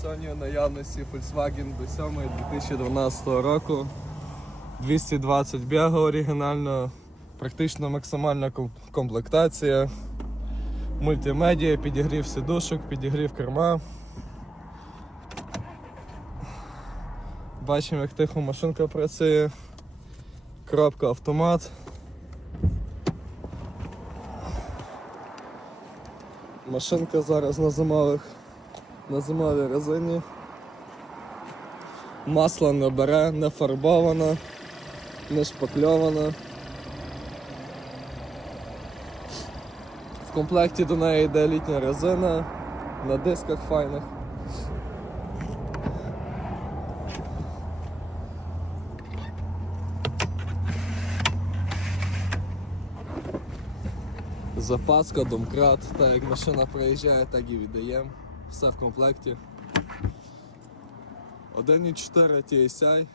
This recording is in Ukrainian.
Сьогодні в наявності Volkswagen B7 2012 року. 220 бігу оригінально, практично максимальна комплектація. Мультимедіа, підігрів сидушок, підігрів керма. Бачимо, як тихо машинка працює. Коробка автомат. Машинка зараз на зимових на зимовій резині. Масло не бере, не фарбована, не шпакльована. В комплекті до неї йде літня резина на дисках файних. Запаска, домкрат, так як машина приїжджає, так і віддаємо. Все в комплекті. 1.4 TSI,